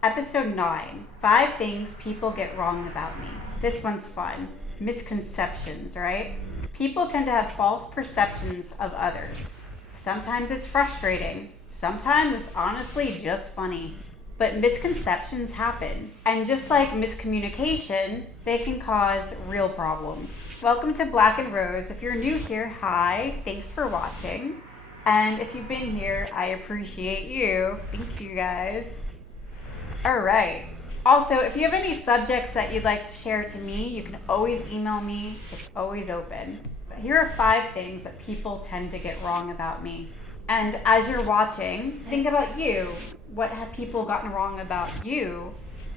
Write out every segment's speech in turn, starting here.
Episode 9, 5 Things People Get Wrong About Me. This one's fun. Misconceptions, right? People tend to have false perceptions of others. Sometimes it's frustrating. Sometimes it's honestly just funny. But misconceptions happen. And just like miscommunication, they can cause real problems. Welcome to Black and Rose. If you're new here, hi. Thanks for watching. And if you've been here, I appreciate you. Thank you guys. All right. Also, if you have any subjects that you'd like to share to me, you can always email me. It's always open. But here are 5 things that people tend to get wrong about me. And as you're watching, think about you. What have people gotten wrong about you?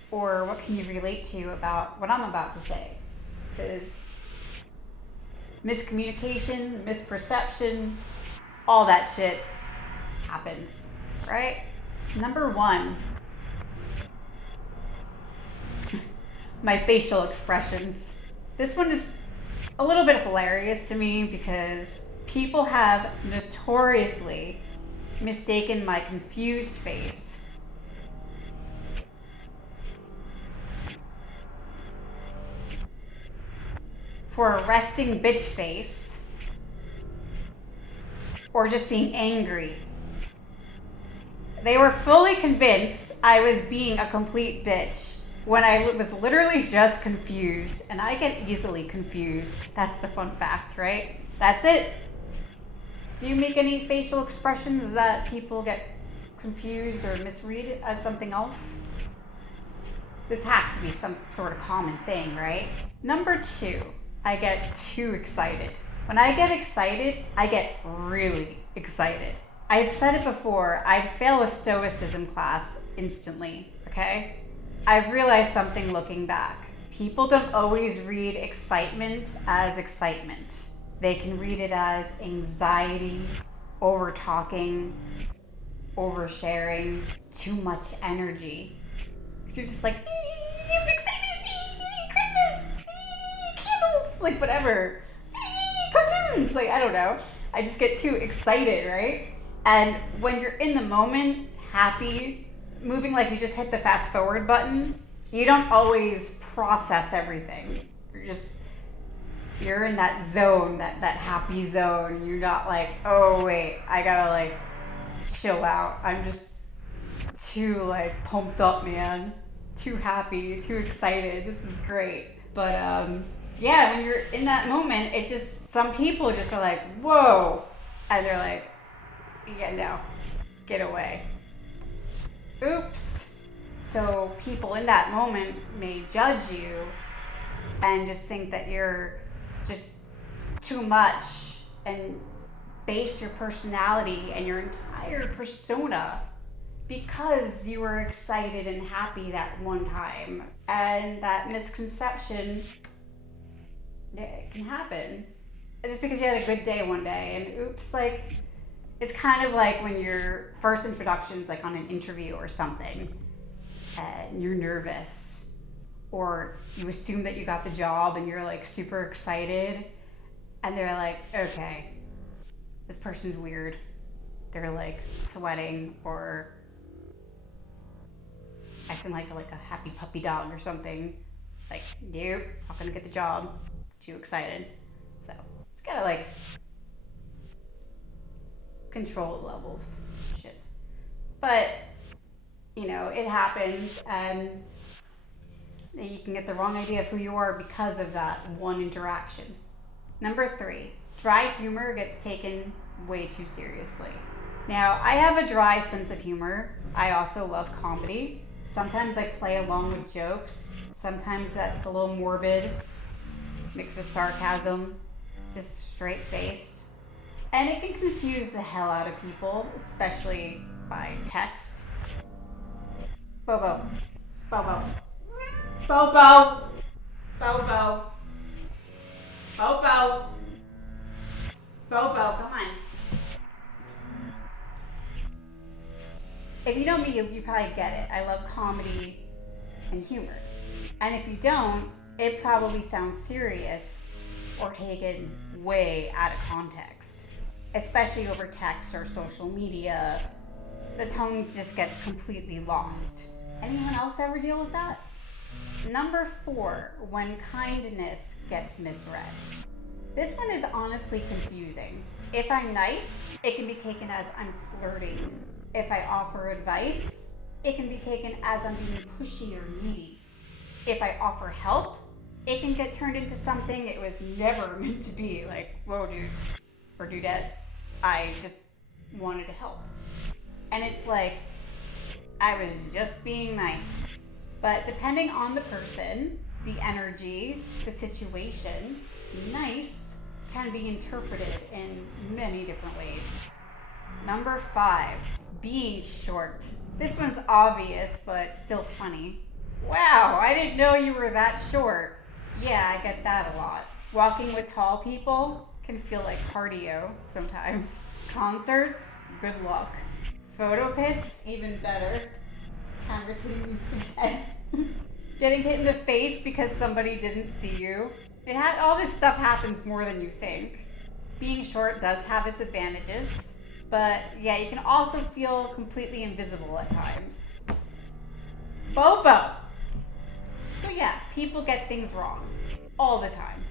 Or what can you relate to about what I'm about to say? Because miscommunication, misperception, all that shit happens, right? Number 1. My facial expressions. This one is a little bit hilarious to me because people have notoriously mistaken my confused face for a resting bitch face or just being angry. They were fully convinced I was being a complete bitch when I was literally just confused, and I get easily confused. That's the fun fact, right? That's it. Do you make any facial expressions that people get confused or misread as something else? This has to be some sort of common thing, right? Number 2, I get too excited. When I get excited, I get really excited. I've said it before, I'd fail a stoicism class instantly, okay? I've realized something looking back. People don't always read excitement as excitement. They can read it as anxiety, over talking, oversharing, too much energy. You're just like, I'm excited, Christmas, candles, like whatever, cartoons, like I don't know. I just get too excited, right? And when you're in the moment, happy, moving like you just hit the fast forward button, you don't always process everything. You're in that zone, that happy zone. You're not like, oh wait, I gotta like chill out. I'm just too like pumped up, man. Too happy, too excited. This is great. But yeah, when you're in that moment, it just, some people just are like, whoa. And they're like, yeah, no, get away. Oops. So people in that moment may judge you and just think that you're just too much and base your personality and your entire persona because you were excited and happy that one time. And that misconception, yeah, it can happen. Just because you had a good day one day and oops, like, it's kind of like when your first introduction's like on an interview or something and you're nervous or you assume that you got the job and you're like super excited and they're like, okay, this person's weird. They're like sweating or acting like a happy puppy dog or something. Like, nope, not gonna get the job. Too excited. So it's gotta like control levels, shit. But, you know, it happens and you can get the wrong idea of who you are because of that one interaction. Number 3, dry humor gets taken way too seriously. Now, I have a dry sense of humor. I also love comedy. Sometimes I play along with jokes. Sometimes that's a little morbid, mixed with sarcasm, just straight-faced. And it can confuse the hell out of people, especially by text. Bobo. Bobo. Bobo. Bobo. Bobo. Bobo, come on. If you know me, you probably get it. I love comedy and humor. And if you don't, it probably sounds serious or taken way out of context. Especially over text or social media, the tone just gets completely lost. Anyone else ever deal with that? Number 4, when kindness gets misread. This one is honestly confusing. If I'm nice, it can be taken as I'm flirting. If I offer advice, it can be taken as I'm being pushy or needy. If I offer help, it can get turned into something it was never meant to be. Like, whoa, dude, or dudette, I just wanted to help. And it's like, I was just being nice. But depending on the person, the energy, the situation, nice can be interpreted in many different ways. Number 5, being short. This one's obvious, but still funny. Wow, I didn't know you were that short. Yeah, I get that a lot. Walking with tall people can feel like cardio sometimes. Concerts, good luck. Photo pics, even better. Cameras hitting you in the head. Getting hit in the face because somebody didn't see you. All this stuff happens more than you think. Being short does have its advantages, but yeah, you can also feel completely invisible at times. Bobo. So yeah, people get things wrong all the time.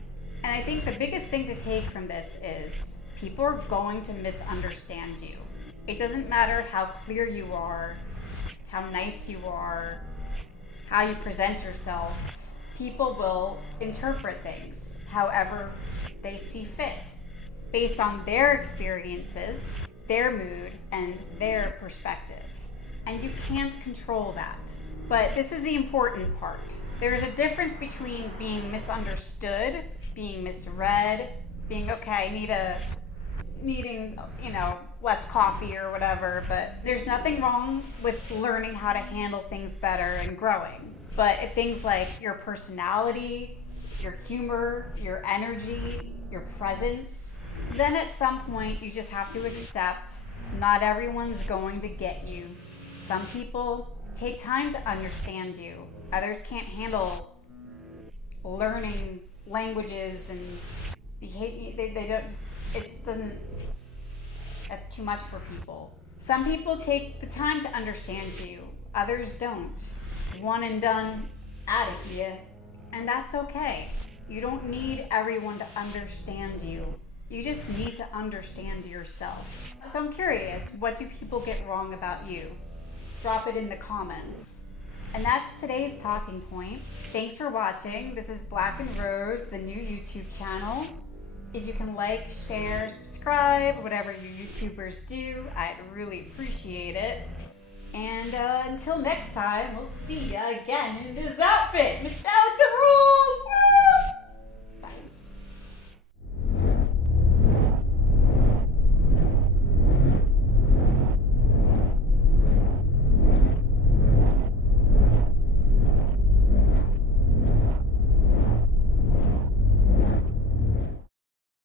And I think the biggest thing to take from this is people are going to misunderstand you. It doesn't matter how clear you are, how nice you are, how you present yourself. People will interpret things however they see fit, based on their experiences, their mood, and their perspective. And you can't control that. But this is the important part. There's a difference between being misunderstood, being misread, being needing less coffee or whatever, but there's nothing wrong with learning how to handle things better and growing. But if things like your personality, your humor, your energy, your presence, then at some point you just have to accept not everyone's going to get you. Some people take time to understand you. Others can't handle learning languages and behavior. They don't just, that's too much for people. Some people take the time to understand you. Others don't. It's one and done, out of here. And that's okay. You don't need everyone to understand you. You just need to understand yourself. So I'm curious, what do people get wrong about you? Drop it in the comments. And that's today's talking point. Thanks for watching. This is Black and Rose, the new YouTube channel. If you can like, share, subscribe, whatever you YouTubers do, I'd really appreciate it. And until next time, we'll see ya again in this outfit. Metallica rules!